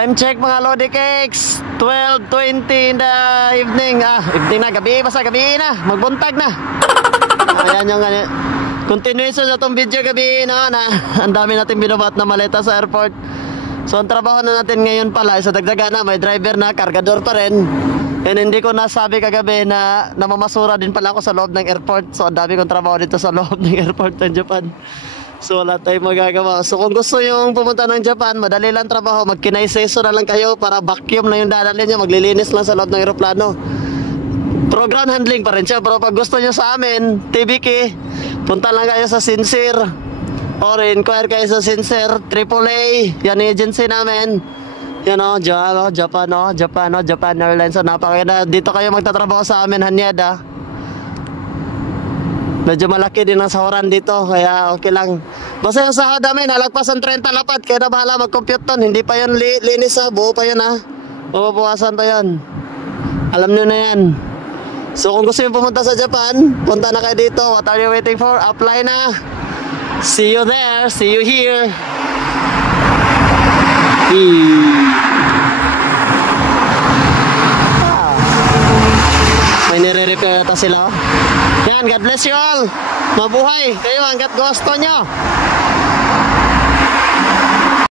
Time check mga Lodi Cakes, 12:20 in the evening. Evening na, gabi, basta gabi na, magbuntag na. Ayan yung continuation sa itong video gabi na ang dami natin binubat na maleta sa airport. So ang trabaho na natin ngayon pala, sa dagdagan na, may driver na, kargador pa rin. And hindi ko nasabi kagabi na namamasura din pala ako sa loob ng airport. So ang dami kong trabaho dito sa loob ng airport ng Japan. So wala tayong magagawa. So kung gusto yung pumunta ng Japan, madali lang trabaho, magkinaiseso na lang kayo para vacuum na yung dadalhin nyo, maglilinis lang sa loob ng aeroplano. Pero ground handling pa rin siya. Pero pag gusto nyo sa amin, TBK, punta lang kayo sa Sincere or inquire kayo sa Sincere, AAA, yan agency namin. Yan o, Japan Airlines. So napakaganda, dito kayo magtatrabaho sa amin, Hanyada. Medyo malaki din ang sahuran dito, kaya okay lang. Basta yung sahod namin, halagpasan 30 lapat. Kaya na bahala mag-compute ton. Hindi pa yun linis ha, buo pa yun ha. Mababawasan pa yun. Alam nyo na yan. So kung gusto yung pumunta sa Japan, punta na kayo dito. What are you waiting for? Apply na. See you there, see you here. May nire-repair ata sila. Yan, God bless you all. Mabuhay kayo hanggat gusto nyo.